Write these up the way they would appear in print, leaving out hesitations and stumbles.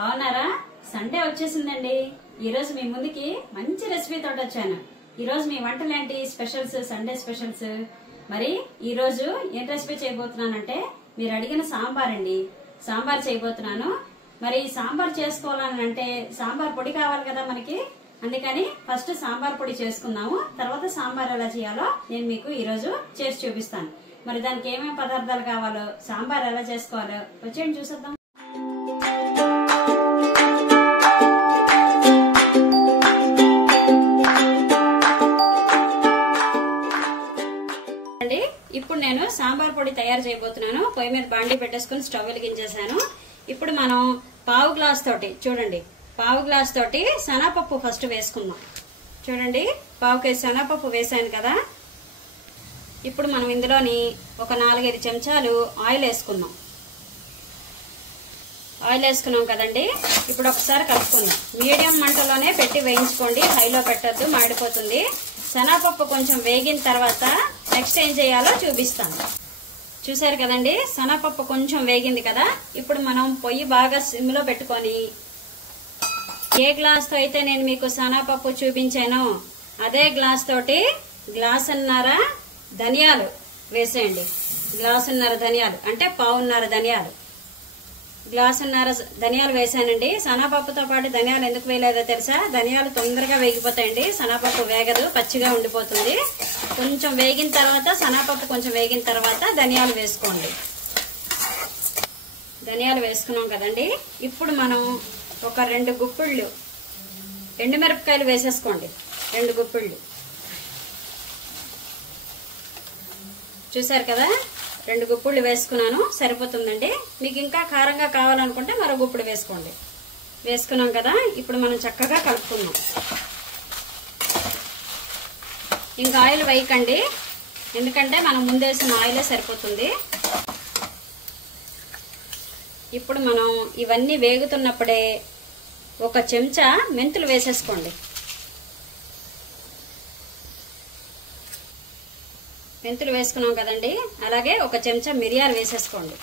బాగున్నారా? సండే వచ్చేసిందండి. ఈ రోజు మీ ముందుకి మంచి రెసిపీ తోటి వచ్చాను. ఈ రోజు మీ వంటలు ఏంటి స్పెషల్స్, సండే స్పెషల్స్. మరి ఈ రోజు ఏం రెసిపీ చేయబోతున్నానంటే మీరు అడిగిన సాంబార్ అండి. సాంబార్ చేయబోతున్నాను. మరి సాంబార్ చేసుకోవాలని అంటే సాంబార్ పొడి కావాలి కదా మనకి. అందుకని ఫస్ట్ సాంబార్ పొడి చేసుకుందాము. తర్వాత సాంబార్ ఎలా చేయాలో నేను మీకు ఈ రోజు చేసి చూపిస్తాను. మరి దానికి ఏమేమి పదార్థాలు కావాలో, సాంబార్ ఎలా చేసుకోవాలో వచ్చేయండి చూసేద్దాం. ఇప్పుడు నేను సాంబార్ పొడి తయారు చేయబోతున్నాను. పొయ్యి మీద బాండి పెట్టేసుకుని స్టవ్ వెలిగించేసాను. ఇప్పుడు మనం పావు గ్లాస్ తోటి చూడండి, పావు గ్లాస్ తోటి శనగపప్పు ఫస్ట్ వేసుకుందాం. చూడండి, పావు కేజీ శనగపప్పు వేసాను కదా. ఇప్పుడు మనం ఇందులోని ఒక 4-5 చెంచాలు ఆయిల్ వేసుకుందాం. ఆయిల్ వేసుకున్నాం కదండి. ఇప్పుడు ఒకసారి కలుపుకుందాం. మీడియం మంటలోనే పెట్టి వేయించుకోండి, హైలో పెట్టద్దు, మాడిపోతుంది. శనగపప్పు కొంచెం వేగిన తర్వాత నెక్స్ట్ ఏం చేయాలో చూపిస్తాను. చూసారు కదండి, శనగపప్పు కొంచెం వేగింది కదా. ఇప్పుడు మనం పొయ్యి బాగా సిమ్ లో పెట్టుకొని ఏ గ్లాస్ తో అయితే నేను మీకు శనగపప్పు చూపించానో అదే గ్లాస్ తోటి గ్లాసున్నర ధనియాలు వేసేయండి. గ్లాసున్నర ధనియాలు అంటే పావున్నర ధనియాలు. గ్లాసున్నర ధనియాలు వేసానండి. శనగపప్పుతో పాటు ధనియాలు ఎందుకు వేయలేదో తెలుసా? ధనియాలు తొందరగా వేగిపోతాయండి, శనగపప్పు వేగదు, పచ్చిగా ఉండిపోతుంది. కొంచెం వేగిన తర్వాత శనగపప్పు కొంచెం వేగిన తర్వాత ధనియాలు వేసుకోండి. ధనియాలు వేసుకున్నాం కదండి. ఇప్పుడు మనం ఒక 2 గుప్పిళ్ళు ఎండుమిరపకాయలు వేసేసుకోండి. 2 గుప్పిళ్ళు చూసారు కదా, 2 గుప్పిళ్ళు వేసుకున్నాను, సరిపోతుందండి. మీకు ఇంకా కారంగా కావాలనుకుంటే మరో గుప్పిడు వేసుకోండి. వేసుకున్నాం కదా. ఇప్పుడు మనం చక్కగా కలుపుకుందాం. ఇంకా ఆయిల్ వేయకండి, ఎందుకంటే మనం ముందేసిన ఆయిలే సరిపోతుంది. ఇప్పుడు మనం ఇవన్నీ వేగుతున్నప్పుడే ఒక చెంచా మెంతులు వేసేసుకోండి. మెంతులు వేసుకున్నాం కదండి. అలాగే ఒక చెంచా మిరియాలు వేసేసుకోండి.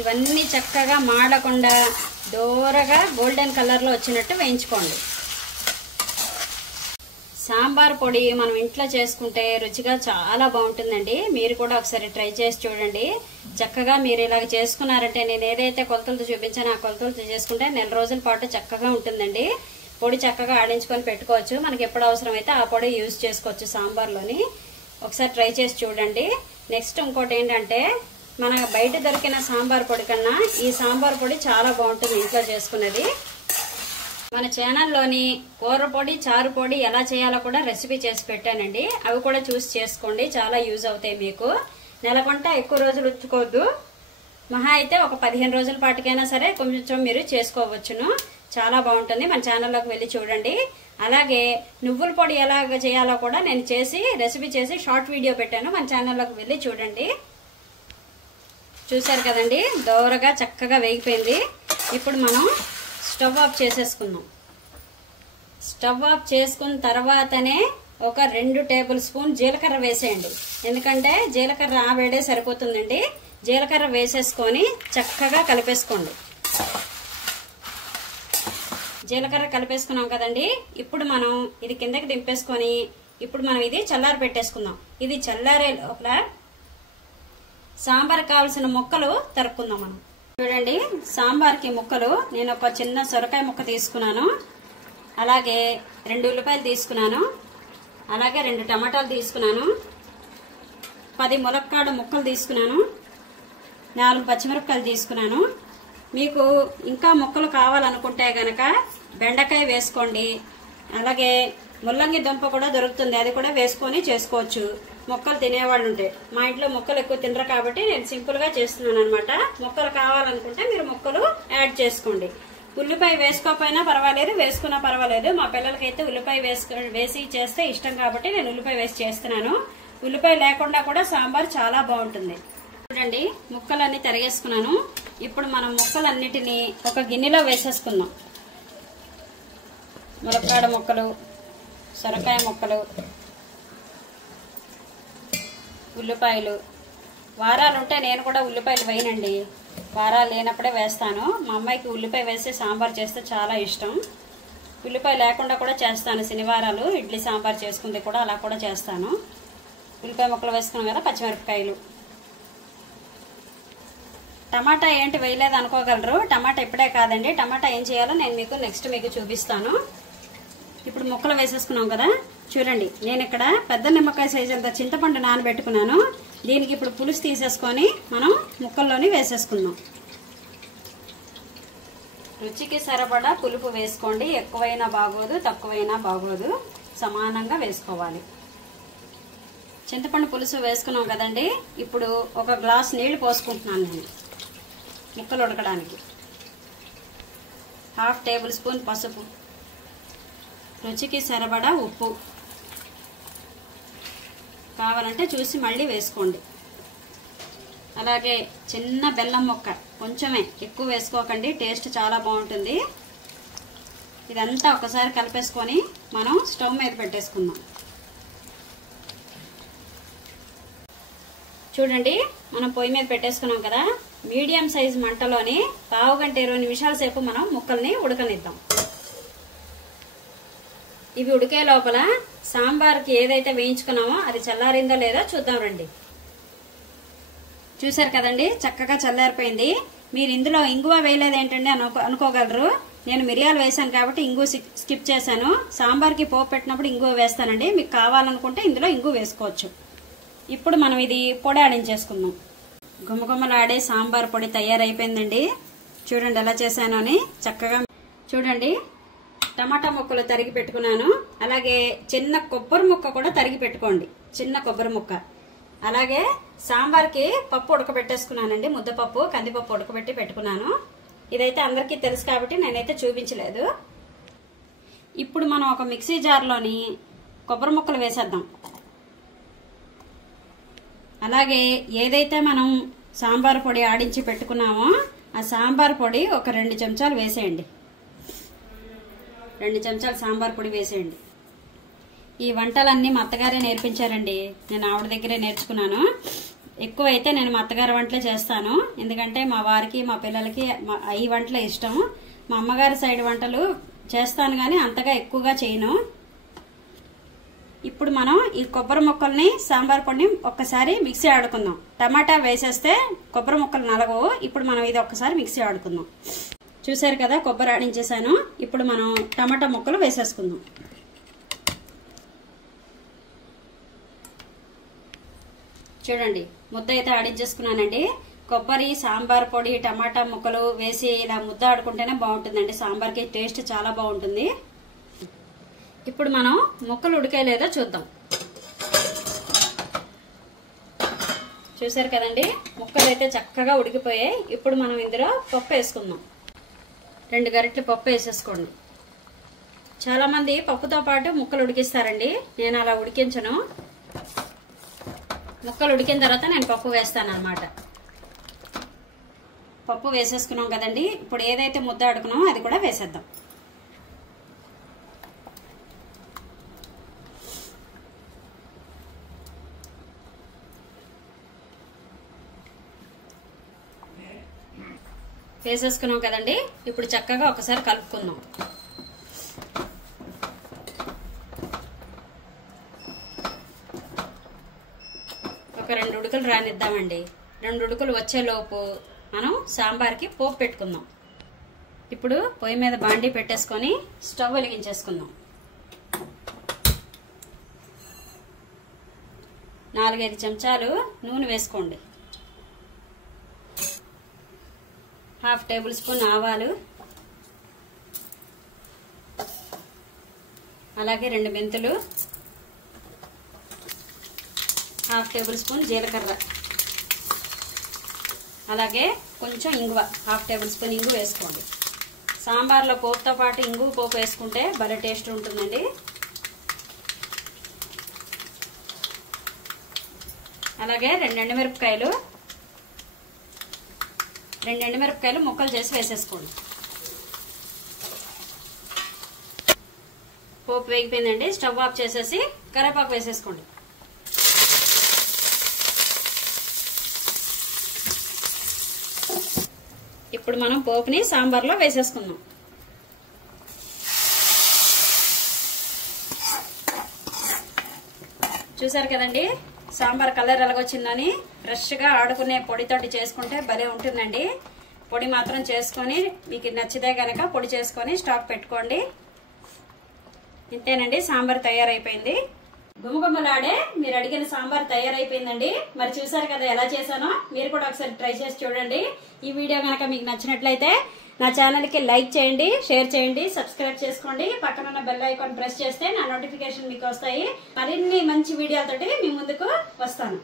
ఇవన్నీ చక్కగా మాడకుండా దోరగా గోల్డెన్ కలర్ లో వచ్చినట్టు వేయించుకోండి. సాంబార్ పొడి మనం ఇంట్లో చేసుకుంటే రుచిగా చాలా బాగుంటుందండి. మీరు కూడా ఒకసారి ట్రై చేసి చూడండి. చక్కగా మీరు ఇలాగ చేసుకున్నారంటే నేను ఏదైతే కొలతలతో చూపించానో ఆ కొలతలతో చేసుకుంటే 1 రోజుల పాటు చక్కగా ఉంటుందండి. పొడి చక్కగా ఆడించుకొని పెట్టుకోవచ్చు. మనకి ఎప్పుడు అవసరమైతే ఆ పొడి యూజ్ చేసుకోవచ్చు సాంబార్లోని. ఒకసారి ట్రై చేసి చూడండి. నెక్స్ట్ ఇంకోటి ఏంటంటే, మన బయట దొరికిన సాంబార్ పొడి కన్నా ఈ సాంబార్ పొడి చాలా బాగుంటుంది ఇంట్లో చేసుకున్నది. మన ఛానల్లోని కూర పొడి, చారు పొడి ఎలా చేయాలో కూడా రెసిపీ చేసి పెట్టానండి. అవి కూడా చూసి చేసుకోండి, చాలా యూజ్ అవుతాయి మీకు. నెలకొంట ఎక్కువ రోజులు ఉంచుకోవద్దు, మహా అయితే ఒక 15 రోజుల పాటుకైనా సరే కొంచెం మీరు చేసుకోవచ్చును. చాలా బాగుంటుంది. మన ఛానల్లోకి వెళ్ళి చూడండి. అలాగే నువ్వుల పొడి ఎలాగ చేయాలో కూడా నేను రెసిపీ చేసి షార్ట్ వీడియో పెట్టాను, మన ఛానల్లోకి వెళ్ళి చూడండి. చూసారు కదండి, దోరగా చక్కగా వేగిపోయింది. ఇప్పుడు మనం స్టవ్ ఆఫ్ చేసేసుకుందాం. స్టవ్ ఆఫ్ చేసుకున్న తర్వాతనే ఒక 2 టేబుల్ స్పూన్ జీలకర్ర వేసేయండి. ఎందుకంటే జీలకర్ర ఆ వేడే సరిపోతుందండి. జీలకర్ర వేసేసుకొని చక్కగా కలిపేసుకోండి. జీలకర్ర కలిపేసుకున్నాం కదండి. ఇప్పుడు మనం ఇది కిందకి దింపేసుకొని ఇప్పుడు మనం ఇది చల్లారి పెట్టేసుకుందాం. ఇది చల్లారే లోపల సాంబార్ కావాల్సిన ముక్కలు తరుపుకుందాం మనం. చూడండి, సాంబార్కి ముక్కలు నేను ఒక చిన్న సొరకాయ ముక్క తీసుకున్నాను, అలాగే 2 ఉల్లిపాయలు తీసుకున్నాను, అలాగే 2 టమాటాలు తీసుకున్నాను, 10 ములక్కాడ ముక్కలు తీసుకున్నాను, 4 పచ్చిమిరపకాయలు తీసుకున్నాను. మీకు ఇంకా ముక్కలు కావాలనుకుంటే గనక బెండకాయ వేసుకోండి, అలాగే ముల్లంగి దుంప కూడా దొరుకుతుంది, అది కూడా వేసుకొని చేసుకోవచ్చు. ముక్కలు తినేవాళ్ళు ఉంటే, మా ఇంట్లో ముక్కలు ఎక్కువ తినరు కాబట్టి నేను సింపుల్ గా చేస్తున్నాను అనమాట. ముక్కలు కావాలనుకుంటే మీరు ముక్కలు యాడ్ చేసుకోండి. ఉల్లిపాయ వేసుకోకపోయినా పర్వాలేదు, వేసుకున్నా పర్వాలేదు. మా పిల్లలకైతే ఉల్లిపాయ వేసి చేస్తే ఇష్టం కాబట్టి నేను ఉల్లిపాయ వేసి చేస్తున్నాను. ఉల్లిపాయ లేకుండా కూడా సాంబార్ చాలా బాగుంటుంది. చూడండి, ముక్కలన్నీ తరిగేసుకున్నాను. ఇప్పుడు మనం ముక్కలన్నిటినీ ఒక గిన్నెలో వేసేసుకుందాం. ములక్కాడ ముక్కలు, సొరకాయ ముక్కలు, ఉల్లిపాయలు, వారాలు ఉంటే నేను కూడా ఉల్లిపాయలు వేయనండి, వారాలు లేనప్పుడే వేస్తాను. మా అమ్మాయికి ఉల్లిపాయ వేసి సాంబార్ చేస్తే చాలా ఇష్టం. ఉల్లిపాయ లేకుండా కూడా చేస్తాను. శనివారాలు ఇడ్లీ సాంబార్ చేసుకుంది కూడా అలా కూడా చేస్తాను. ఉల్లిపాయ ముక్కలు వేసుకున్నాం కదా, పచ్చిమిరపకాయలు. టమాటా ఏంటి వేయలేదు అనుకోగలరు. టమాటా ఇప్పుడే కాదండి, టమాటా ఏం చేయాలో నేను నెక్స్ట్ మీకు చూపిస్తాను. ఇప్పుడు ముక్కలు వేసేసుకున్నాం కదా, చూడండి. నేను ఇక్కడ పెద్ద నిమ్మకాయ సైజు అంత చింతపండు నానబెట్టుకున్నాను. దీనికి ఇప్పుడు పులుసు తీసేసుకొని మనం ముక్కల్లోని వేసేసుకుందాం. రుచికి సరిపడా పులుపు వేసుకోండి. ఎక్కువైనా బాగోదు, తక్కువైనా బాగోదు, సమానంగా వేసుకోవాలి. చింతపండు పులుసు వేసుకున్నాం కదండి. ఇప్పుడు ఒక గ్లాస్ నీళ్లు పోసుకుంటున్నాను నేను ముక్కలు ఉడకడానికి. 1/2 టేబుల్ స్పూన్ పసుపు, రుచికి సరిపడా ఉప్పు, కావాలంటే చూసి మళ్ళీ వేసుకోండి. అలాగే చిన్న బెల్లం ముక్క, కొంచెమే, ఎక్కువ వేసుకోకండి, టేస్ట్ చాలా బాగుంటుంది. ఇదంతా ఒకసారి కలిపేసుకొని మనం స్టవ్ మీద పెట్టేసుకుందాం. చూడండి, మనం పొయ్యి మీద పెట్టేసుకున్నాం కదా. మీడియం సైజ్ మంటలోని 1/2 గంట 20 నిమిషాల సేపు మనం ముక్కల్ని ఉడకనిద్దాం. ఇవి ఉడికే లోపల సాంబార్కి ఏదైతే వేయించుకున్నామో అది చల్లారిందో లేదో చూద్దాం రండి. చూసారు కదండి, చక్కగా చల్లారిపోయింది. మీరు ఇందులో ఇంగువ వేయలేదు ఏంటండి అనుకోగలరు. నేను మిరియాలు వేసాను కాబట్టి ఇంగువ స్కిప్ చేశాను. సాంబార్కి పోపు పెట్టినప్పుడు ఇంగువ వేస్తానండి. మీకు కావాలనుకుంటే ఇందులో ఇంగువ వేసుకోవచ్చు. ఇప్పుడు మనం ఇది పొడి ఆడించేసుకుందాం. గుమగుమలాడే సాంబార్ పొడి తయారైపోయిందండి. చూడండి ఎలా చేశాను అని. చక్కగా చూడండి, టమాటా ముక్కలు తరిగి పెట్టుకున్నాను. అలాగే చిన్న కొబ్బరి ముక్క కూడా తరిగి పెట్టుకోండి, చిన్న కొబ్బరి ముక్క. అలాగే సాంబార్కి పప్పు ఉడకబెట్టేసుకున్నానండి, ముద్దపప్పు, కందిపప్పు ఉడకబెట్టి పెట్టుకున్నాను. ఇదైతే అందరికీ తెలుసు కాబట్టి నేనైతే చూపించలేదు. ఇప్పుడు మనం ఒక మిక్సీ జార్లోని కొబ్బరి ముక్కలు వేసేద్దాం. అలాగే ఏదైతే మనం సాంబార్ పొడి ఆడించి పెట్టుకున్నామో ఆ సాంబార్ పొడి ఒక 2 చెంచాలు వేసేయండి. 2 చెంచాలు సాంబార్ పొడి వేసేయండి. ఈ వంటలన్నీ మా అత్తగారే నేర్పించారండి. నేను ఆవిడ దగ్గరే నేర్చుకున్నాను. ఎక్కువైతే నేను మా అత్తగారి వంటలే చేస్తాను. ఎందుకంటే మా వారికి, మా పిల్లలకి ఈ వంటలే ఇష్టం. మా అమ్మగారి సైడ్ వంటలు చేస్తాను కానీ అంతగా ఎక్కువగా చేయను. ఇప్పుడు మనం ఈ కొబ్బరి ముక్కల్ని, సాంబార్ పొడిని ఒక్కసారి మిక్సీ ఆడుకుందాం. టమాటా వేసేస్తే కొబ్బరి ముక్కలు నలగవు. ఇప్పుడు మనం ఇది ఒక్కసారి మిక్సీ ఆడుకుందాం. చూసారు కదా, కొబ్బరి ఆడించేసాను. ఇప్పుడు మనం టమాటా ముక్కలు వేసేసుకుందాం. చూడండి, ముద్ద అయితే ఆడించేసుకున్నానండి. కొబ్బరి, సాంబార్ పొడి, టమాటా ముక్కలు వేసి ఇలా ముద్ద ఆడుకుంటేనే బాగుంటుందండి. సాంబార్కి టేస్ట్ చాలా బాగుంటుంది. ఇప్పుడు మనం ముక్కలు ఉడికేలేదో చూద్దాం. చూసారు కదండి, ముక్కలు అయితే చక్కగా ఉడికిపోయాయి. ఇప్పుడు మనం ఇందులో పప్పు వేసుకుందాం. 2 గరిటెలు పప్పు వేసేసుకోండి. చాలా మంది పప్పుతో పాటు ముక్కలు ఉడికిస్తారండి. నేను అలా ఉడికించను. ముక్కలు ఉడికిన తర్వాత నేను పప్పు వేస్తాను అన్నమాట. పప్పు వేసేసుకున్నాం కదండి. ఇప్పుడు ఏదైతే ముద్ద ఆడుకున్నామో అది కూడా వేసేద్దాం. వేసేసుకున్నాం కదండి. ఇప్పుడు చక్కగా ఒకసారి కలుపుకుందాం. ఒక 2 ఉడుకులు రానిద్దామండి. 2 ఉడుకులు వచ్చేలోపు మనం సాంబార్కి పోపు పెట్టుకుందాం. ఇప్పుడు పొయ్యి మీద బాండీ పెట్టేసుకొని స్టవ్ వెలిగించేసుకుందాం. 4-5 చెంచాలు నూనె వేసుకోండి. 1/2 టేబుల్ స్పూన్ ఆవాలు, అలాగే 2 మెంతులు, 1/2 టేబుల్ స్పూన్ జీలకర్ర, అలాగే కొంచెం ఇంగువ, 1/2 టేబుల్ స్పూన్ ఇంగు వేసుకోండి. సాంబార్లో పోపుతో పాటు ఇంగు పోపు వేసుకుంటే భలే టేస్ట్ ఉంటుందండి. అలాగే 2 ఎండుమిరపకాయలు ముక్కలు చేసి వేసేసుకోండి. పోపు వేగిపోయిందండి. స్టవ్ ఆఫ్ చేసేసి కరివేపాకు వేసేసుకోండి. ఇప్పుడు మనం పోపుని సాంబార్లో వేసేసుకుందాం. చూసారు కదండి సాంబార్ కలర్ ఎలాగొచ్చిందని. ఫ్రెష్గా ఆడుకునే పొడితోటి చేసుకుంటే భలే ఉంటుందండి. పొడి మాత్రం చేసుకొని మీకు నచ్చితే కనుక పొడి చేసుకొని స్టాక్ పెట్టుకోండి. ఇంతేనండి, సాంబార్ తయారైపోయింది. గుమగుమలాడే మీరు అడిగిన సాంబార్ తయారైపోయిందండి. మరి చూసారు కదా ఎలా చేశానో, మీరు కూడా ఒకసారి ట్రై చేసి చూడండి. ఈ వీడియో కనుక మీకు నచ్చినట్లయితే నా ఛానల్ కి లైక్ చేయండి, షేర్ చేయండి, సబ్స్క్రైబ్ చేసుకోండి. పక్కన బెల్ ఐకాన్ ప్రెస్ చేస్తే నా నోటిఫికేషన్ మీకు వస్తాయి. మరిన్ని మంచి వీడియోలతోటి మీ ముందుకు వస్తాను.